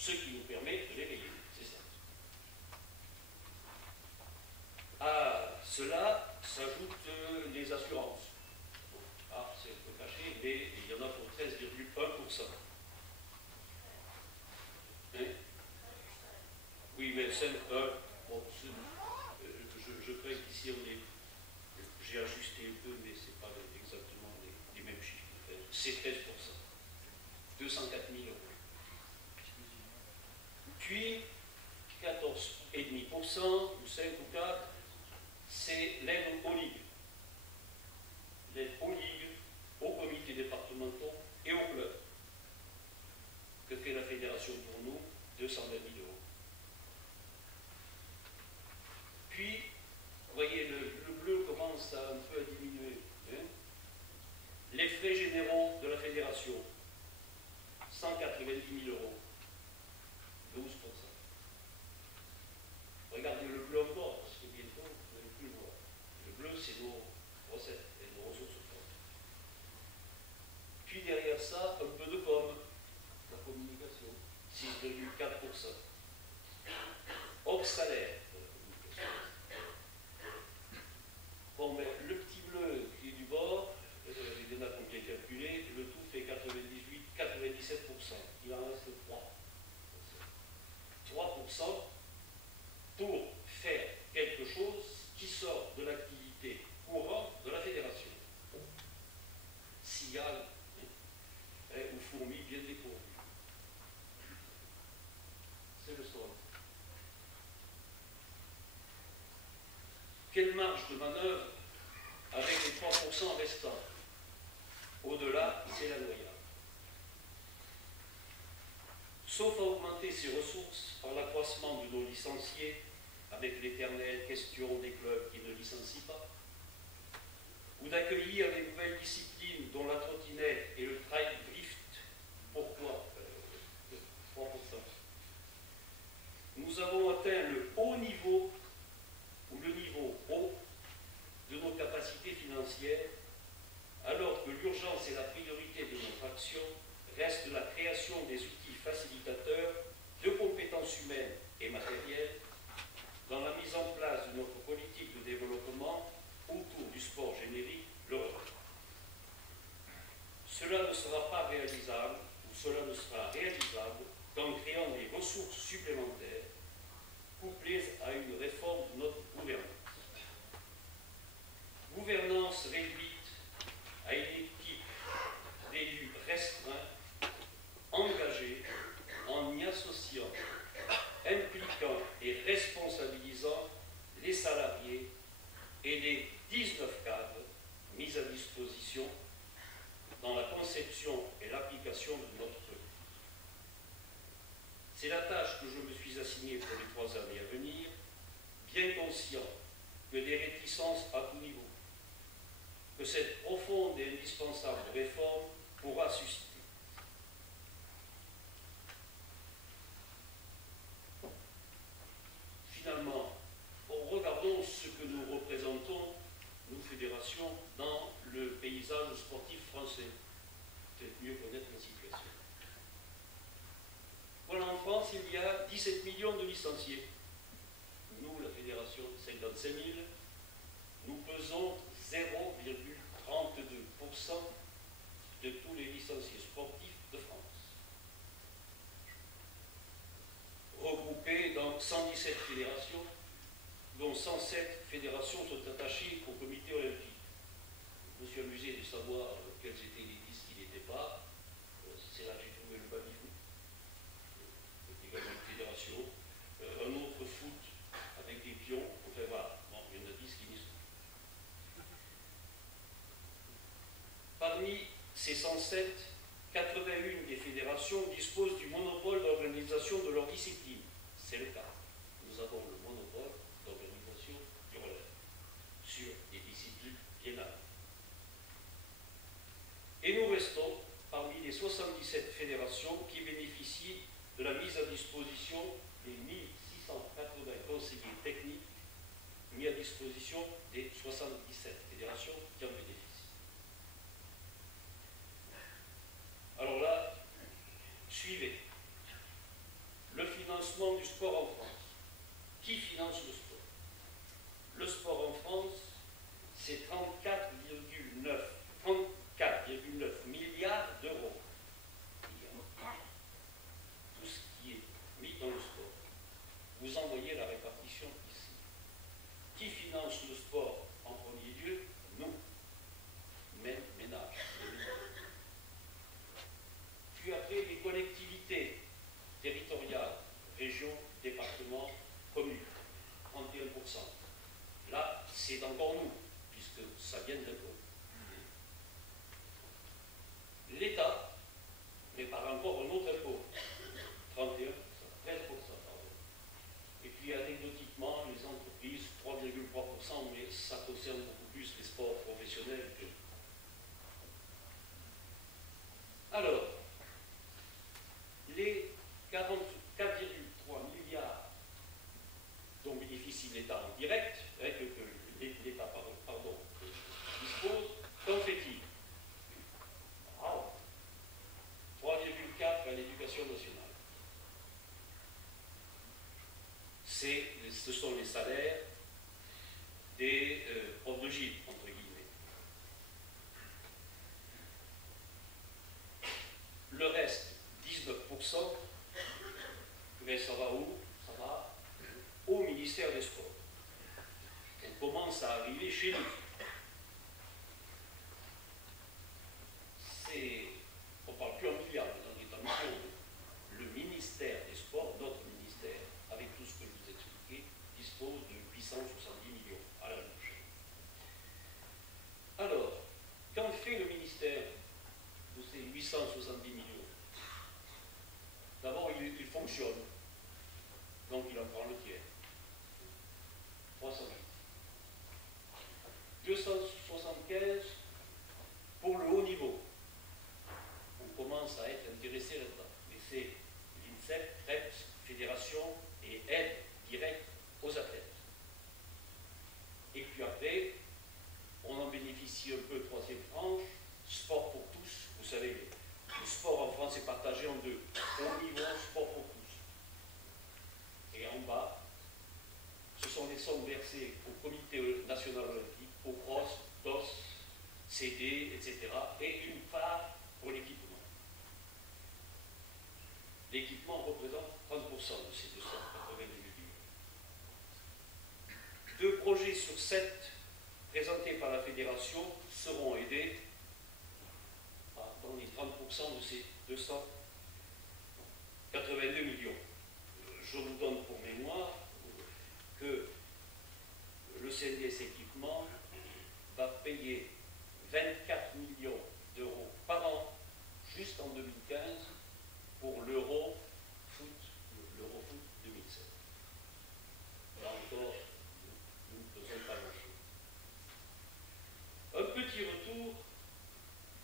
ce qui nous permet de les payer. C'est ça. À cela s'ajoutent les assurances. Ah, c'est un peu caché, mais il y en a pour 13,1%. Hein? Oui, mais 5, bon, je crains qu'ici j'ai ajusté un peu, mais ce n'est pas exactement les mêmes chiffres. C'est 13%. 204 000 euros. Puis, 14,5%, ou 5 ou 4, c'est l'aide aux ligues. L'aide aux ligues, aux comités départementaux et aux clubs. Que fait la fédération pour nous? 220 000 euros. Puis, vous voyez, le bleu commence un peu à diminuer. Hein? Les frais généraux de la fédération, 190 000 euros, 12%. Regardez le bleu encore, parce que bientôt, vous n'allez plus le voir. Le bleu, c'est nos recettes et nos ressources propres. Puis derrière ça, un peu de com, la communication, 6,4%. Hors salaire de la communication. Bon, mais le petit bleu qui est du bord, il y en a combien calculé, le tout fait 97%. Il en reste 3%. 3% pour faire quelque chose qui sort de l'activité courante de la fédération. Cigale ou fourmis bien dépourvues. C'est le solde. Quelle marge de manœuvre avec les 3% restants? Au-delà, c'est la noyade. Sauf à augmenter ses ressources par l'accroissement de nos licenciés, avec l'éternelle question des clubs qui ne licencient pas, ou d'accueillir les nouvelles disciplines dont la trottinette et le trail drift. Pourquoi 3%? Nous avons atteint le haut niveau, ou le niveau haut, de nos capacités financières, alors que l'urgence et la priorité de notre action reste la création des outils facilitateurs de compétences humaines et matérielles dans la mise en place de notre politique de développement autour du sport générique, l'Europe. Cela ne sera pas réalisable, ou cela ne sera réalisable qu'en créant des ressources supplémentaires couplées à une réforme de notre gouvernance. Gouvernance réduite à une équipe d'élus restreints, engagés, en y associant, impliquant et responsabilisant les salariés et les 19 cadres mis à disposition dans la conception et l'application de notre politique. C'est la tâche que je me suis assignée pour les 3 années à venir, bien conscient que des réticences à tout niveau, que cette profonde et indispensable réforme pourra susciter. Finalement, regardons ce que nous représentons, nous fédérations, dans le paysage sportif français. Peut-être mieux connaître la situation. Voilà, en France, il y a 17 millions de licenciés. Nous, la fédération, 55 000. Nous pesons 0,32% de tous les licenciés sportifs de France. Regroupés dans 117 fédérations, dont 107 fédérations sont attachées au comité olympique. Je me suis amusé de savoir quels étaient les 10 qui n'étaient pas. C'est là que j'ai trouvé le baby-foot, également une fédération, un autre foot avec des pions, enfin voilà, bon, il y en a 10 qui n'y sont. Parmi ces 107, 81 des fédérations disposent du monopole d'organisation de leur discipline. C'est le cas. Nous avons le monopole d'organisation du relais sur des disciplines biennales. Et nous restons parmi les 77 fédérations qui bénéficient de la mise à disposition des 1680 conseillers techniques mis à disposition des 77 fédérations qui en bénéficient. Alors là, suivez. financement du sport en France. Qui finance le sport? Le sport en France, c'est 34,9 milliards d'euros. Tout ce qui est mis dans le sport. Vous envoyez la répartition ici. Qui finance le sport en premier lieu? Nous. Ménage. Puis après, les collectivités territoriales, régions, départements, communes, 31%. Là, c'est encore nous, puisque ça vient d'impôts. L'État, mais par encore un autre impôt, 13%, pardon. Et puis anecdotiquement, les entreprises, 3,3%, mais ça concerne beaucoup plus les sports professionnels que... Alors, les 44,3 milliards dont bénéficie l'État en direct, que l'État dispose, qu'en fait-il? 3,4 à l'éducation nationale. Ce sont les salaires des profs de gym, entre guillemets. Le reste, 19%, mais ça va où? Ça va au ministère des Sports. On commence à arriver chez nous. On ne parle plus en milliards, mais on est en millions. Le ministère des Sports, notre ministère, avec tout ce que je vous ai expliqué, dispose de 870 millions à la louche. Alors, qu'en fait le ministère de ces 870 millions? D'abord, il fonctionne. Donc, il en prend le tiers. 308. 275 pour le haut niveau. On commence à être intéressé là-dedans. Mais c'est l'INSEP, CREPS, fédération et aide directe aux athlètes. Et puis après, on en bénéficie un peu, troisième tranche, sport pour tous. Vous savez, le sport en France est partagé en deux. Haut niveau, sport pour tous. Et en bas, ce sont les sommes versées au Comité national olympique, au CROSS, DOS, CD, etc. et une part pour l'équipement. L'équipement représente 30% de ces 282 millions. 2 projets sur 7 présentés par la fédération seront aidés dans les 30% de ces 282 millions. Je vous donne pour mémoire que le CNDS Équipement va payer 24 millions d'euros par an, juste en 2015, pour l'Eurofoot 2007. Là encore, nous ne faisons pas grand-chose. Un petit retour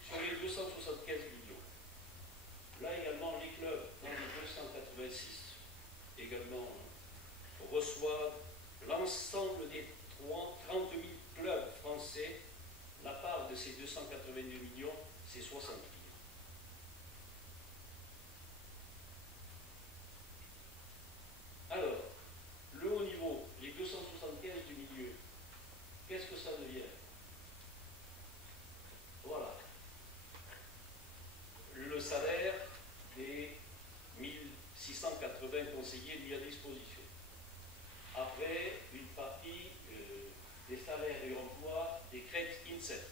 sur les 275 millions. Là également, les clubs, dans les 286, également reçoivent l'ensemble des 30 000 clubs français. La part de ces 282 millions, c'est 60 000. Alors, le haut niveau, les 275 du milieu, qu'est-ce que ça devient? Voilà. Le salaire des 1680 conseillers mis à disposition. Après, une partie des salaires et emplois des CREPS INSEP.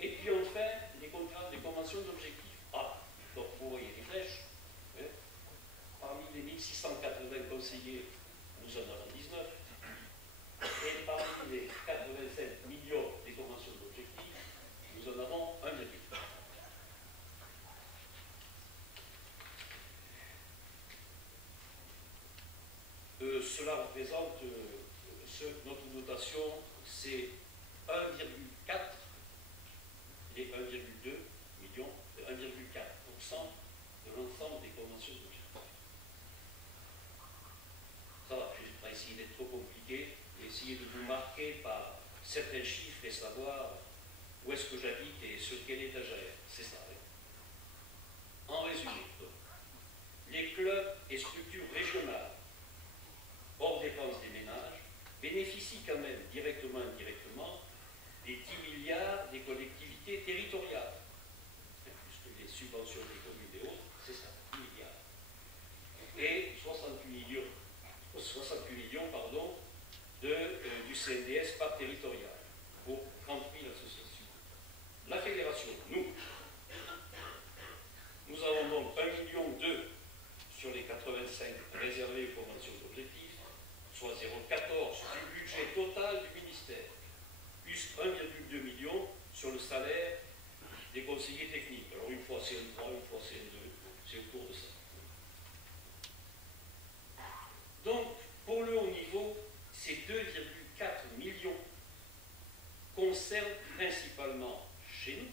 Et puis enfin, les contrats des conventions d'objectifs. Donc vous voyez les flèches. Hein. Parmi les 1680 conseillers, nous en avons 19. Et parmi les 87 millions des conventions d'objectifs, nous en avons 1,8. Cela représente, notre dotation, c'est 1,4, les 1,2 millions, 1,4% de l'ensemble des conventions d'objectifs. Ça va, je ne vais pas essayer d'être trop compliqué, mais essayer de vous marquer par certains chiffres et savoir où est-ce que j'habite et sur quel étagère. C'est ça. Hein. En résumé, les clubs et structures régionales, hors dépenses des ménages, bénéficient quand même, directement et indirectement, des 10 milliards des collectivités territoriales, puisque les subventions des communes et autres, c'est ça, 10 milliards. Et 68 millions du CNDS par territorial, pour 30 000 associations. La fédération, nous avons donc 1,2 million sur les 85 réservés aux conventions d'objectifs, soit 0,14 du budget total du ministère, plus 1,2 million sur le salaire des conseillers techniques. Alors une fois CN3, une fois CN2, c'est autour de ça. Donc, pour le haut niveau, ces 2,4 millions concernent principalement chez nous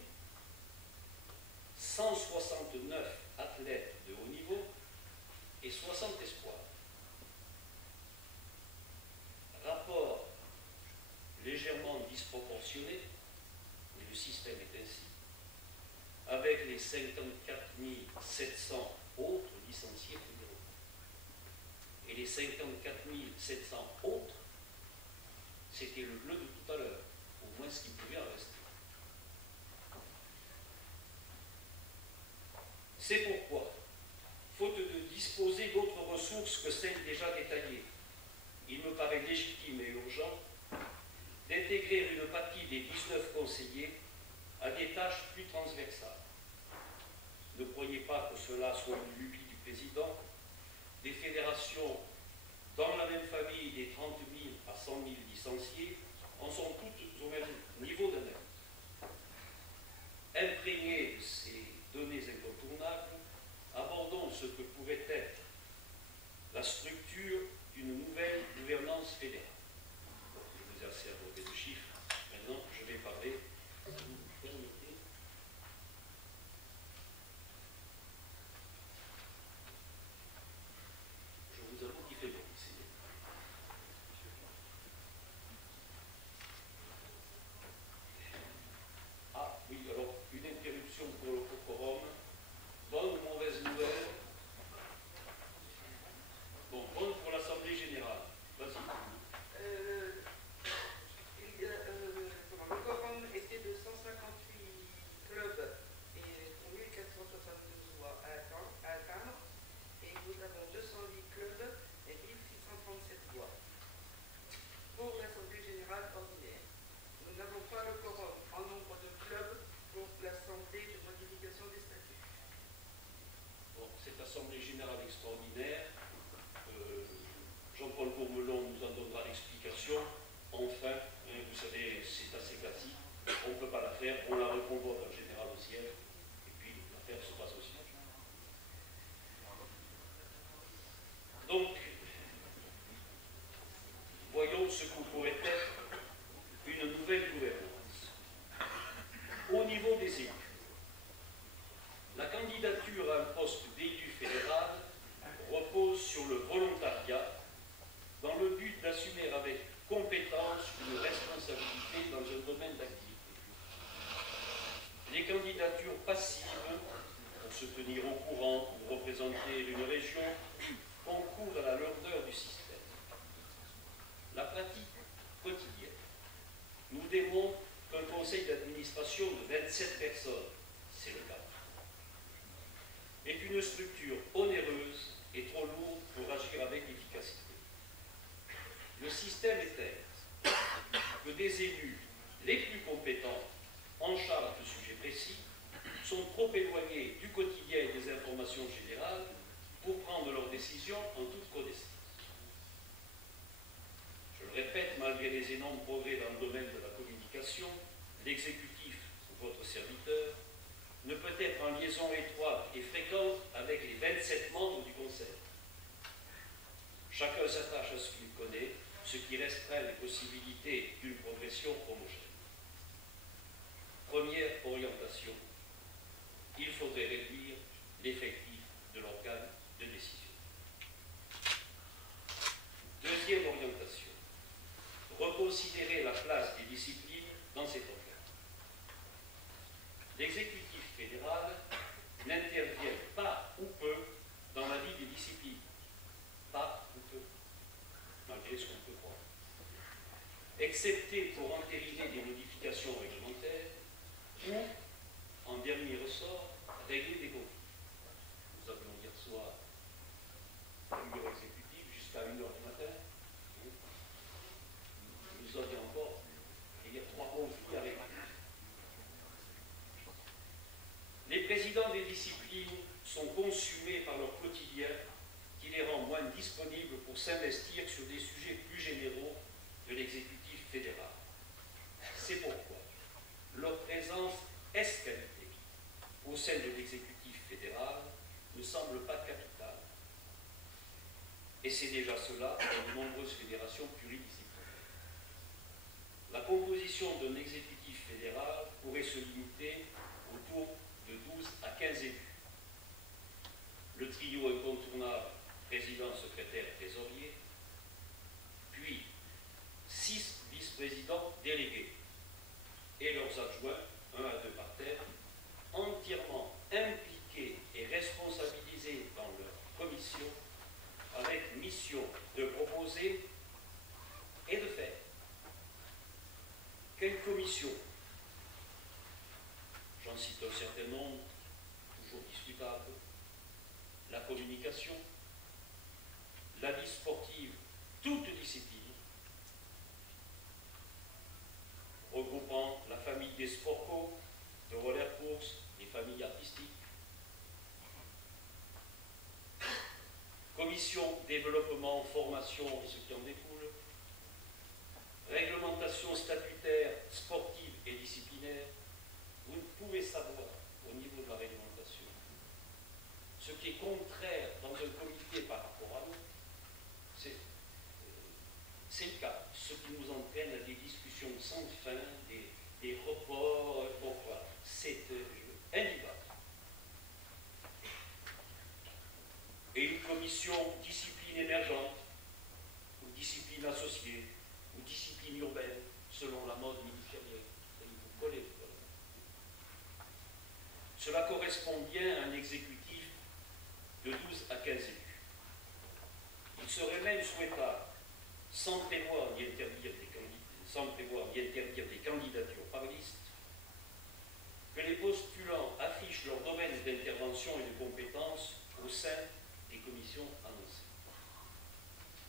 169 athlètes de haut niveau et 60 espoirs. Rapport légèrement disproportionné, mais le système est ainsi, avec les 54 700 autres licenciés fédéraux. Et les 54 700 autres, c'était le bleu de tout à l'heure, au moins ce qui pouvait en rester. C'est pourquoi, faute de disposer d'autres ressources que celles déjà détaillées, il me paraît légitime et urgent d'intégrer une partie des 19 conseillers à des tâches plus transversales. Ne croyez pas que cela soit une lubie du président. Des fédérations dans la même famille des 30 000 à 100 000 licenciés en sont toutes au même niveau d'analyse. Imprégnées de ces données incontournables, abordons ce que pourrait être la structure d'une nouvelle gouvernance fédérale. Je vous ai assez abordé de chiffres. Maintenant, je vais parler, si vous me permettez. Je vous avoue qu'il fait bon ici. Ah oui, alors, une interruption pour le quorum. Bonne ou mauvaise nouvelle? Bon, bonne pour l'Assemblée générale. Vas-y. Le quorum était de 158 clubs et 1472 voix à atteindre. Et nous avons 208 clubs et 1637 voix pour l'Assemblée générale ordinaire. Nous n'avons pas le quorum en nombre de clubs pour l'Assemblée de modification des statuts. Bon, cette Assemblée générale extraordinaire, Jean-Paul Bourmelon nous en donnera l'explication. Enfin, vous savez, c'est assez classique. On ne peut pas la faire, on la reconvoque en général au siège, et puis l'affaire se passe au siège. Donc, voyons ce que pourrait être une nouvelle gouvernance. Au niveau des élus, la candidature à un poste d'élu fédéral repose sur le volontariat dans le but d'assumer avec compétence une responsabilité dans un domaine d'activité. Les candidatures passives, pour se tenir au courant ou représenter une région, concourent à la lourdeur du système. La pratique quotidienne nous démontre qu'un conseil d'administration de 27 personnes, c'est le cas, est une structure onéreuse et trop lourde pour agir avec efficacité. Le système est tel que des élus les plus compétents en charge de sujets précis sont trop éloignés du quotidien et des informations générales pour prendre leurs décisions en toute connaissance. Je le répète, malgré les énormes progrès dans le domaine de la communication, l'exécutif, votre serviteur, ne peut être en liaison étroite et fréquente avec les 27 membres du Conseil. Chacun s'attache à ce qu'il connaît, ce qui restreint les possibilités d'une progression homogène. Première orientation, il faudrait réduire l'effectif de l'organe de décision. Deuxième orientation, reconsidérer la place des disciplines dans cet organe. L'exécutif fédéral n'intervient pas ou peu dans la vie des disciplines. excepté pour entériner des modifications réglementaires ou, en dernier ressort, régler des conflits. Nous avions hier soir un bureau exécutif jusqu'à 1h du matin. Nous avions encore, il y a 3 conflits à régler. Les présidents des disciplines sont consumés par leur quotidien qui les rend moins disponibles pour s'investir sur des sujets plus généraux de l'exécutif fédéral. C'est pourquoi leur présence escalitée au sein de l'exécutif fédéral ne semble pas capitale. Et c'est déjà cela dans de nombreuses fédérations pluridisciplinaires. La composition d'un exécutif fédéral pourrait se limiter autour de 12 à 15 élus. Le trio incontournable président, secrétaire et trésorier, puis 6 vice-présidents délégués et leurs adjoints, 1 à 2 par terre, entièrement impliqués et responsabilisés dans leur commission, avec mission de proposer et de faire. Quelle commission? J'en cite un certain nombre, toujours discutables. La communication, la vie sportive, toute discipline, regroupant la famille des sports co, de roller course, les familles artistiques. Commission développement, formation et ce qui en découle. Réglementation statutaire, sportive et disciplinaire. Vous ne pouvez savoir au niveau de la réglementation ce qui est contraire dans un comité par rapport à nous. C'est le cas. Ce qui nous entraîne à des discussions sans fin, des reports, c'est invivable. Et une commission discipline émergente, ou discipline associée, ou discipline urbaine, selon la mode ministérielle. Vous collez. Cela correspond bien à un exécutif de 12 à 15 élus. Il serait même souhaitable, sans prévoir ni interdire des candidatures par liste, que les postulants affichent leur domaine d'intervention et de compétences au sein des commissions annoncées,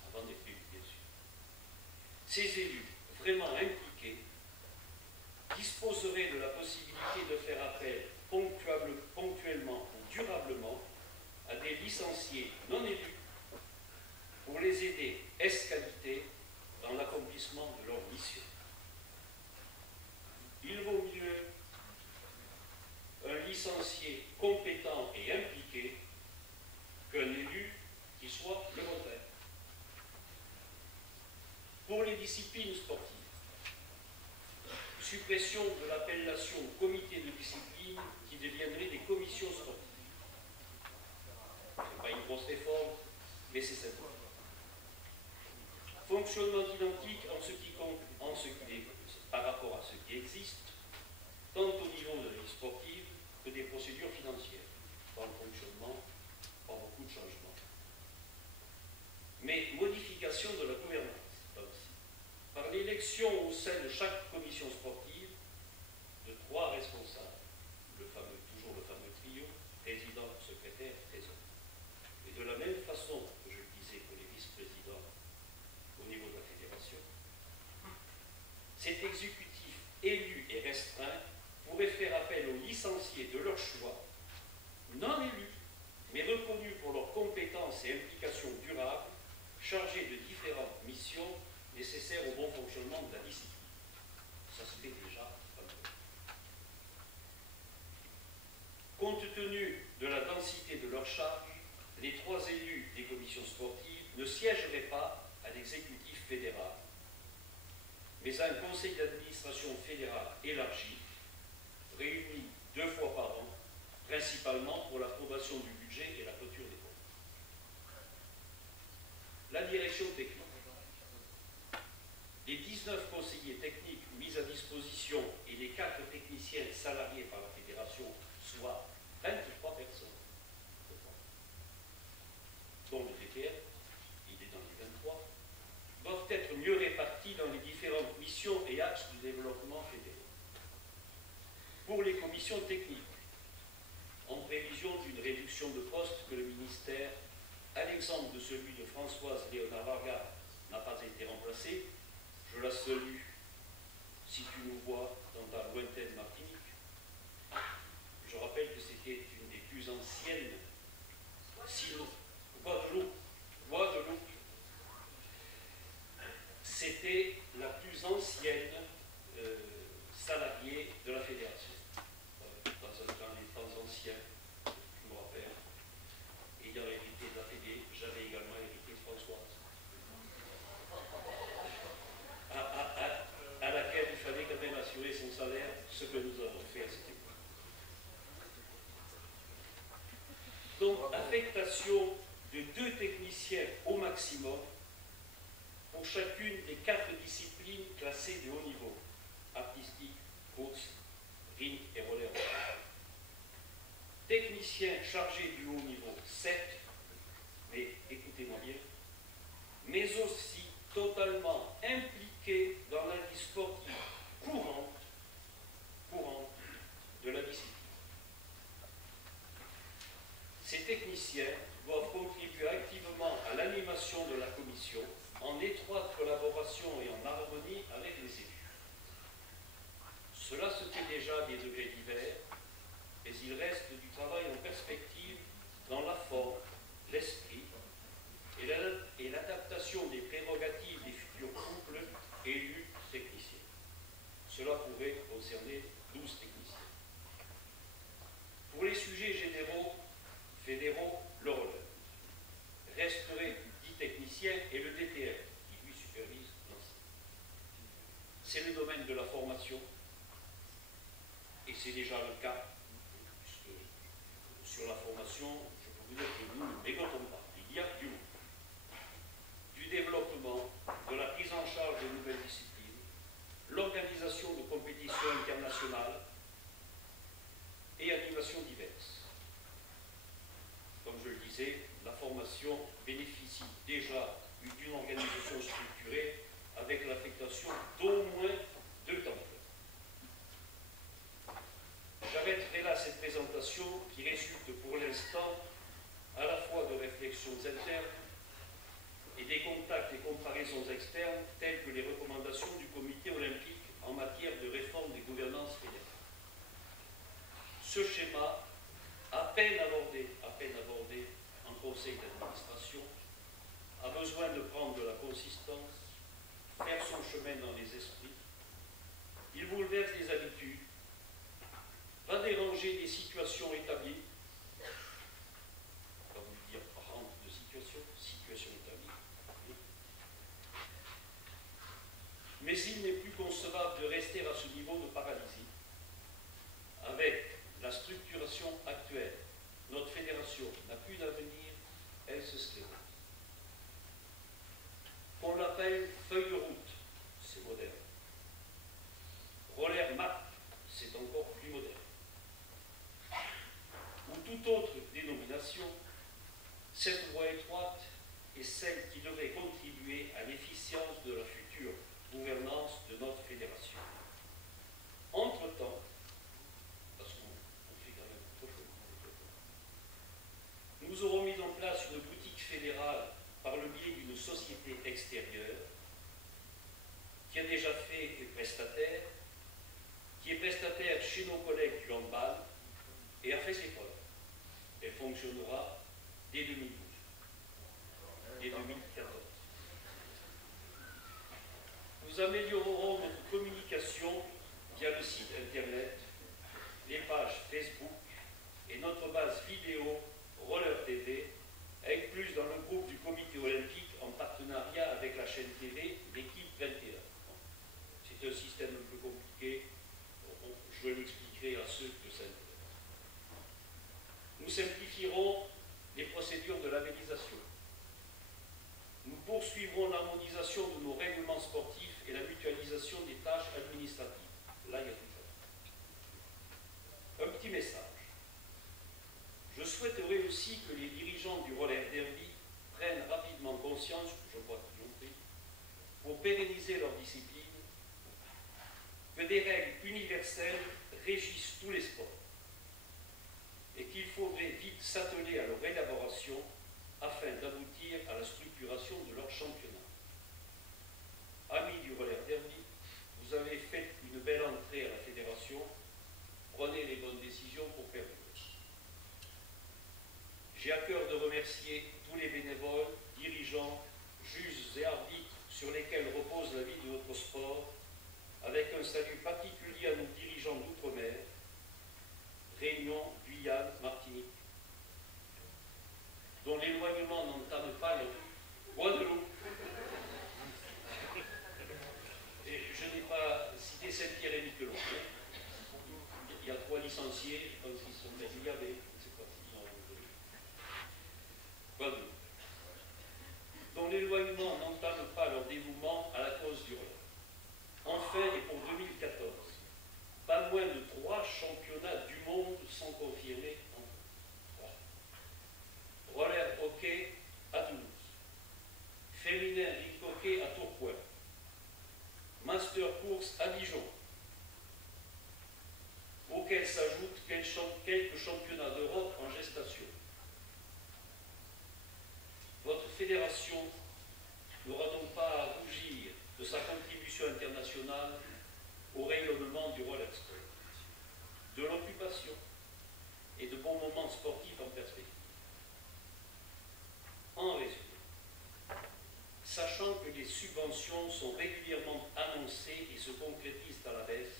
avant d'être élus, bien sûr. Ces élus, vraiment impliqués, disposeraient de la possibilité de faire appel ponctuellement ou durablement à des licenciés non élus pour les aider escalité dans l'accomplissement de leur mission. Il vaut mieux un licencié compétent et impliqué qu'un élu qui soit le contraire. Pour les disciplines sportives, suppression de l'appellation comité de discipline qui deviendrait des commissions sportives. Ce n'est pas une grosse réforme, mais c'est ça. Fonctionnement identique par rapport à ce qui existe, tant au niveau de la vie sportive que des procédures financières. Dans le fonctionnement, pas beaucoup de changements. Mais modification de la gouvernance, là aussi. Par l'élection au sein de chaque commission sportive de 3 responsables, toujours le fameux trio, président, secrétaire, trésorier. Et de la même façon que je le disais pour les vice-présidents au niveau de la fédération, cet exécutif élu et restreint pourrait faire appel aux licenciés de leur choix, non élus, mais reconnus pour leurs compétences et implications durables, chargés de différentes missions nécessaires au bon fonctionnement de la discipline. Ça se fait déjà un peu. Compte tenu de la densité de leur charge, les 3 élus des commissions sportives ne siégeraient pas à l'exécutif fédéral, mais à un conseil d'administration fédéral élargi, réuni 2 fois par an, principalement pour l'approbation du budget et la clôture des comptes. La direction technique. Les 19 conseillers techniques mis à disposition et les 4 techniciens salariés par la fédération, soit 23 personnes, dont le DPR, il est dans les 23, doivent être mieux répartis dans les différentes missions pour les commissions techniques, en prévision d'une réduction de postes que le ministère, à l'exemple de celui de Françoise Léonard-Varga, n'a pas été remplacé, je la salue si tu nous vois dans ta lointaine Martinique. Je rappelle que c'était une des plus anciennes, Guadeloupe. C'était la plus ancienne salariée de la fédération. Dans les temps anciens, je me rappelle, ayant hérité de la Fédé, j'avais également hérité de Françoise, à laquelle il fallait quand même assurer son salaire, ce que nous avons fait à cette époque. Donc, affectation de 2 techniciens au maximum pour chacune des 4 disciplines classées de haut niveau: artistique, course, ring et roller. Technicien chargé du haut niveau, 7, mais écoutez-moi bien, mais aussi totalement impliqué dans la vie sportive courante de la discipline. Ces techniciens doivent contribuer activement à l'animation de la commission en étroite collaboration et en harmonie avec les élus. Cela se fait déjà à des degrés divers, mais il reste du travail en perspective dans la forme, l'esprit et l'adaptation des prérogatives des futurs couples élus techniciens. Cela pourrait concerner 12 techniciens. Pour les sujets généraux, fédéraux, le relève. Resterait 10 techniciens et le DTR, qui lui supervise l'ensemble. C'est le domaine de la formation, et c'est déjà le cas, puisque sur la formation, je peux vous dire que nous ne négocions pas. Il y a du monde. Du développement, de la prise en charge de nouvelles disciplines, l'organisation de compétitions internationales et animations diverses. Comme je le disais, la formation bénéficie déjà d'une organisation structurée avec l'affectation d'au moins 2 temps plein. J'arrêterai là cette présentation qui résulte pour l'instant à la fois de réflexions internes et des contacts et comparaisons externes telles que les recommandations du comité olympique en matière de réforme des gouvernances fédérales. Ce schéma, à peine abordé en conseil d'administration, a besoin de prendre de la consistance, faire son chemin dans les esprits. Il bouleverse les habitudes, va déranger des situations établies, on va vous dire rente de situation établie. Mais il n'est plus concevable de rester à ce niveau de paralysie. Avec la structuration actuelle, notre fédération n'a plus d'avenir, elle se sclérose. On l'appelle feuille de route, c'est moderne. Roller map, c'est encore plus moderne. Ou toute autre dénomination, cette voie étroite est celle qui devrait contribuer à l'efficience de la future gouvernance de notre fédération. Entre-temps, parce qu'on fait quand même trop chaud, nous aurons mis en place une boutique fédérale par le biais d'une société extérieure qui a déjà fait prestataire, qui est prestataire chez nos collègues du handball et a fait ses preuves. Elle fonctionnera dès 2012, dès 2014. Nous améliorerons notre communication via le site internet, les pages Facebook et notre base vidéo Roller TV, avec plus dans le groupe du comité olympique en partenariat avec la chaîne TV L'équipe 21. C'est un système un peu compliqué, je l'expliquerai à ceux que ça intéresse. Nous simplifierons les procédures de labellisation. Nous poursuivrons l'harmonisation de nos règlements sportifs et la mutualisation des tâches administratives. Là, il y a tout ça. Un petit message. Je souhaiterais aussi que les dirigeants du Roller Derby prennent rapidement conscience, je crois qu'ils l'ont pris, pour pérenniser leur discipline, que des règles universelles régissent tous les sports, et qu'il faudrait vite s'atteler à leur élaboration afin d'aboutir à la structuration de leur championnat. Amis du roller derby, vous avez fait une belle entrée à la fédération, prenez les bonnes décisions pour perdurer. J'ai à cœur de remercier tous les bénévoles, dirigeants, juges et arbitres sur lesquels repose la vie de notre sport, avec un salut particulier à nos dirigeants d'outre-mer, Réunion, Guyane, Martinique, dont l'éloignement n'entame pas leur Guadeloupe. Et je n'ai pas cité Saint-Pierre et Miquelon. Il y a 3 licenciés, je pense qu'ils sont il y avait, je ne sais pas s'ils ont renouvellé. Guadeloupe. Dont l'éloignement n'entame pas leur dévouement à la cause du roller. Enfin, et pour 2014, pas moins de 3 championnats du monde sont confirmés en 3. Roller hockey à Toulouse, féminin rink hockey à Tourcoing, master course à Dijon, auxquels s'ajoutent quelques championnats d'Europe en gestation. Votre fédération n'aura donc pas à rougir de sa contribution internationale au rayonnement du roller sport, de l'occupation et de bons moments sportifs en perspective. En résumé, sachant que les subventions sont régulièrement annoncées et se concrétisent à la baisse,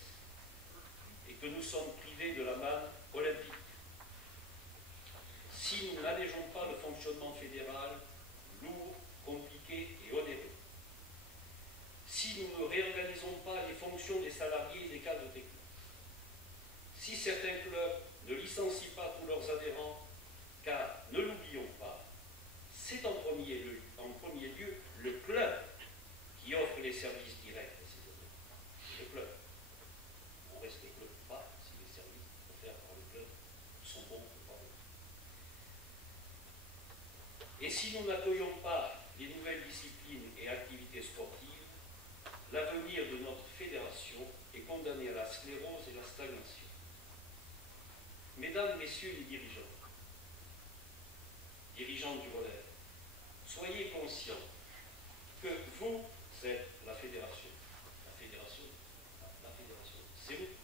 et que nous sommes privés de la manne olympique, si nous n'allégeons pas le fonctionnement fédéral, lourd, compliqué et onéreux, si nous ne réorganisons pas les fonctions des salariés et des cadres techniques, si certains clubs ne licencient pas tous leurs adhérents, car, ne l'oublions pas, c'est en premier lieu le club qui offre les services directs à ses adhérents. Le club. On reste le club pas si les services offerts par le club sont bons ou pas bons. Et si nous n'accueillons pas les nouvelles disciplines et activités sportives, l'avenir de notre fédération est condamné à la sclérose et la stagnation. Mesdames, Messieurs les dirigeants du roller, soyez conscients que vous êtes la fédération. La fédération, c'est vous.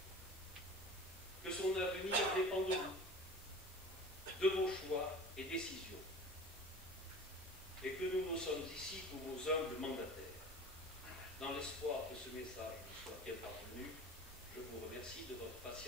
Que son avenir dépend de vous, de vos choix et décisions. Et que nous sommes ici pour vos humbles mandataires. Dans l'espoir que ce message vous soit bien parvenu, je vous remercie de votre patience.